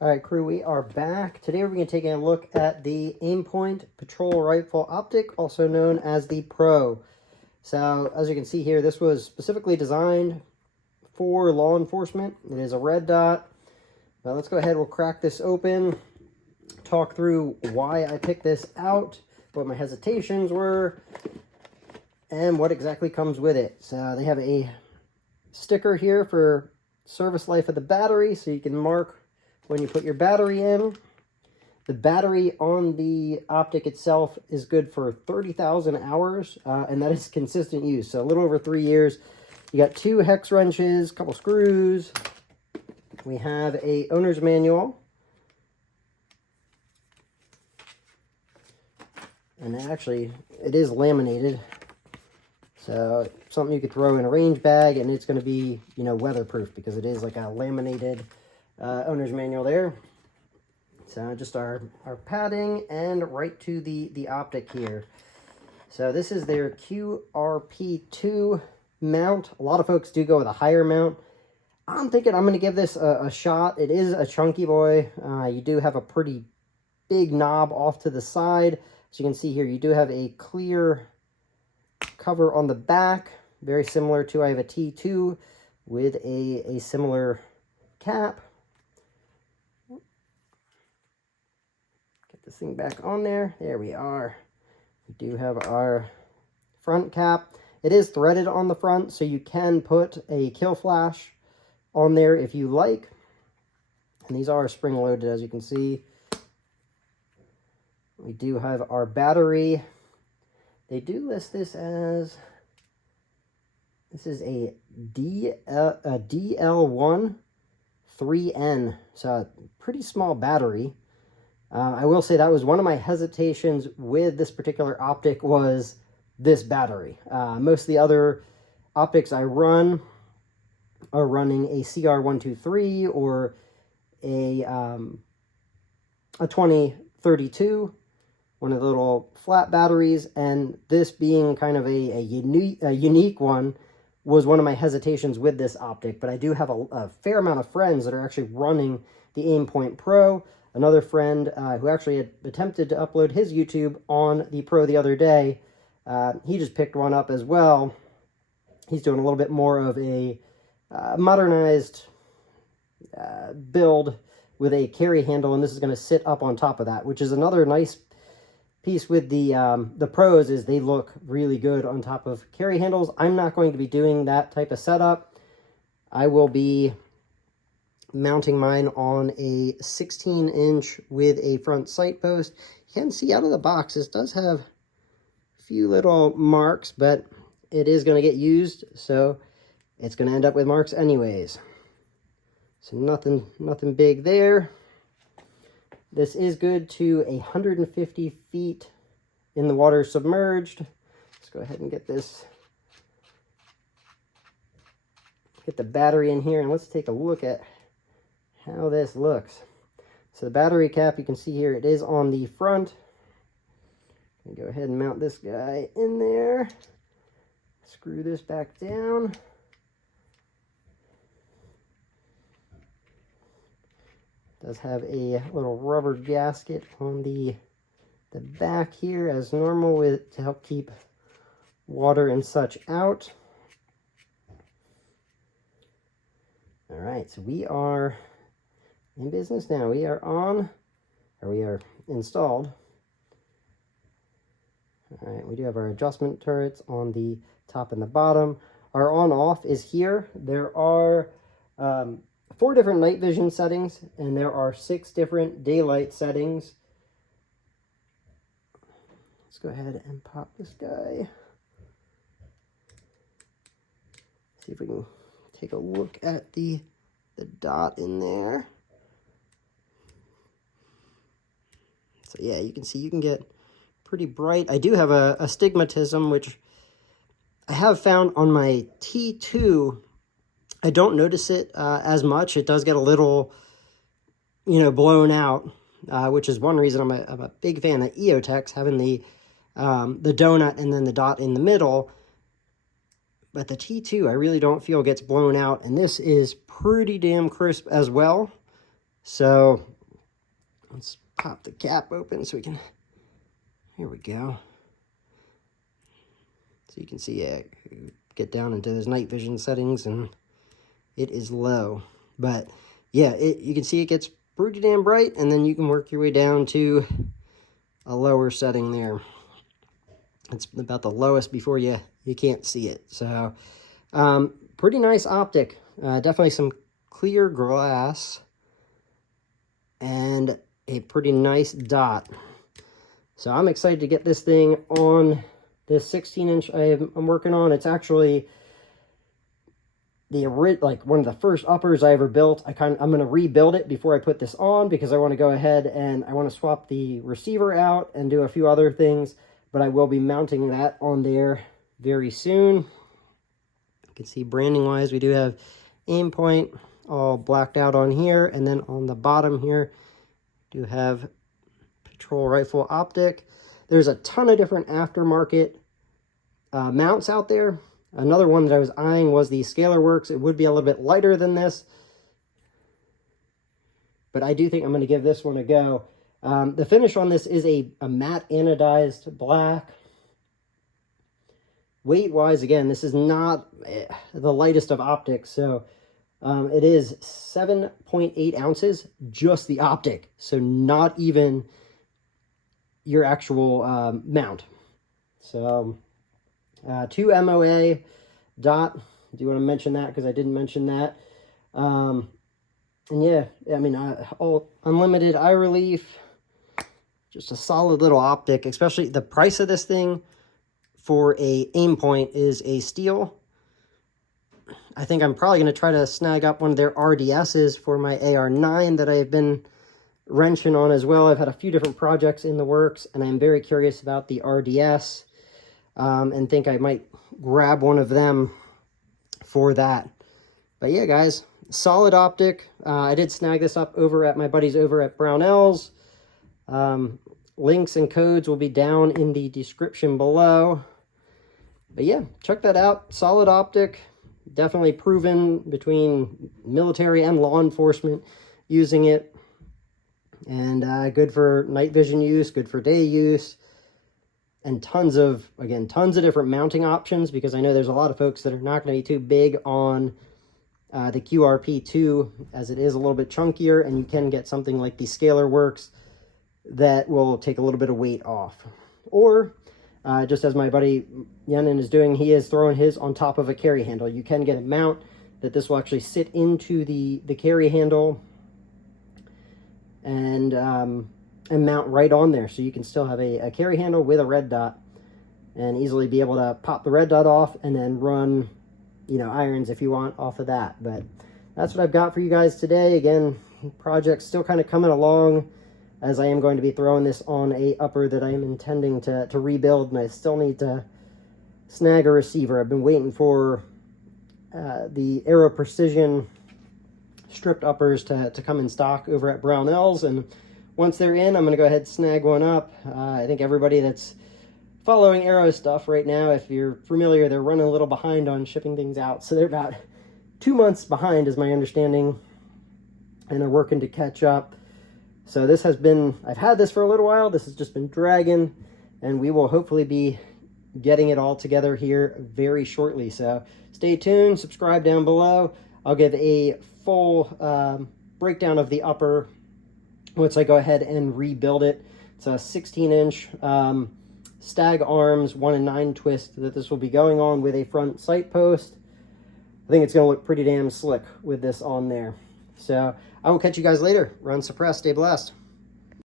All right, crew, we are back. Today we're going to take a look at the Aimpoint Patrol Rifle Optic, also known as the Pro. So, as you can see here, this was specifically designed for law enforcement. It is a red dot. Now let's go ahead, we'll crack this open, talk through why I picked this out, what my hesitations were, and what exactly comes with it. So they have a sticker here for service life of the battery, so you can mark when you put your battery in. The battery on the Optic itself is good for 30,000 hours, and that is consistent use, so a little over 3 years. You got 2 hex wrenches, a couple screws. We have a owner's manual. And actually, it is laminated. So, something you could throw in a range bag, and it's going to be, you know, weatherproof, because it is like a laminated owner's manual there. So just our padding, and right to the Optic here. So this is their QRP2 mount. A lot of folks do go with a higher mount. I'm thinking I'm going to give this a shot. It is a chunky boy. You do have a pretty big knob off to the side. So you can see here, you do have a clear cover on the back. Very similar to, I have a T2 with a similar cap. This thing back on there. There we are. We do have our front cap. It is threaded on the front, so you can put a kill flash on there if you like. And these are spring loaded, as you can see. We do have our battery. They do list this as, this is a DL1 3N, so a pretty small battery. I will say that was one of my hesitations with this particular Optic, was this battery. Most of the other Optics I run are running a CR123 or a 2032, one of the little flat batteries, and this being kind of a unique one was one of my hesitations with this Optic. But I do have a fair amount of friends that are actually running the Aimpoint Pro. Another friend who actually had attempted to upload his YouTube on the Pro the other day, he just picked one up as well. He's doing a little bit more of a modernized build with a carry handle, and this is going to sit up on top of that, which is another nice piece with the Pros, is they look really good on top of carry handles. I'm not going to be doing that type of setup. I will be mounting mine on a 16-inch with a front sight post. You can see out of the box, this does have a few little marks, but it is going to get used, so it's going to end up with marks anyways. So nothing big there. This is good to 150 feet in the water submerged. Let's go ahead and get the battery in here, and let's take a look at how this looks. So the battery cap, you can see here, it is on the front. Go ahead and mount this guy in there. Screw this back down. It does have a little rubber gasket on the back here as normal, to help keep water and such out. All right, so we are in business now. We are on, or we are installed. All right, we do have our adjustment turrets on the top and the bottom. Our on-off is here. There are 4 different night vision settings, and there are 6 different daylight settings. Let's go ahead and pop this guy. See if we can take a look at the dot in there. So yeah, you can see you can get pretty bright. I do have a astigmatism, which I have found on my T2. I don't notice it as much. It does get a little, you know, blown out, which is one reason I'm a big fan of EOTechs, having the donut and then the dot in the middle. But the T2, I really don't feel gets blown out, and this is pretty damn crisp as well. So let's pop the cap open so we can, here we go. So you can see, get down into those night vision settings, and it is low. But yeah, you can see it gets pretty damn bright, and then you can work your way down to a lower setting there. It's about the lowest before you can't see it. So pretty nice optic. Definitely some clear glass and a pretty nice dot. So I'm excited to get this thing on this 16-inch I'm working on. It's actually like one of the first uppers I ever built. I'm going to rebuild it before I put this on, because I want to go ahead and I want to swap the receiver out and do a few other things, but I will be mounting that on there very soon. You can see branding wise, we do have Aimpoint all blacked out on here, and then on the bottom here do have Patrol Rifle Optic. There's a ton of different aftermarket mounts out there. Another one that I was eyeing was the Scalar Works. It would be a little bit lighter than this, but I do think I'm going to give this one a go. The finish on this is a matte anodized black. Weight-wise, again, this is not the lightest of optics, so it is 7.8 ounces, just the optic, so not even your actual mount. So 2 MOA dot. Do you want to mention that, because I didn't mention that? And yeah, I mean, all unlimited eye relief, just a solid little optic. Especially the price of this thing for a Aimpoint is a steal. I think I'm probably going to try to snag up one of their RDSs for my AR9 that I've been wrenching on as well. I've had a few different projects in the works, and I'm very curious about the RDS, and think I might grab one of them for that. But yeah, guys, solid optic. I did snag this up over at my buddies over at Brownells. Links and codes will be down in the description below. But yeah, check that out. Solid optic. Definitely proven between military and law enforcement using it. And good for night vision use, good for day use. And tons of different mounting options, because I know there's a lot of folks that are not going to be too big on the QRP2, as it is a little bit chunkier, and you can get something like the Scalar Works that will take a little bit of weight off. Or just as my buddy Yenin is doing, he is throwing his on top of a carry handle. You can get a mount that this will actually sit into the carry handle and mount right on there, so you can still have a carry handle with a red dot and easily be able to pop the red dot off and then run, you know, irons if you want off of that. But that's what I've got for you guys today. Again, project's still kind of coming along, as I am going to be throwing this on a upper that I am intending to rebuild, and I still need to snag a receiver. I've been waiting for the Aero Precision stripped uppers to come in stock over at Brownells, and once they're in, I'm going to go ahead and snag one up. I think everybody that's following Aero stuff right now, if you're familiar, they're running a little behind on shipping things out. So they're about 2 months behind, is my understanding, and they're working to catch up. So this has been, I've had this for a little while. This has just been dragging, and we will hopefully be getting it all together here very shortly. So stay tuned, subscribe down below. I'll give a full breakdown of the upper once I go ahead and rebuild it. It's a 16-inch stag arms 1-in-9 twist that this will be going on with a front sight post. I think it's going to look pretty damn slick with this on there. So I will catch you guys later. Run suppressed. Stay blessed.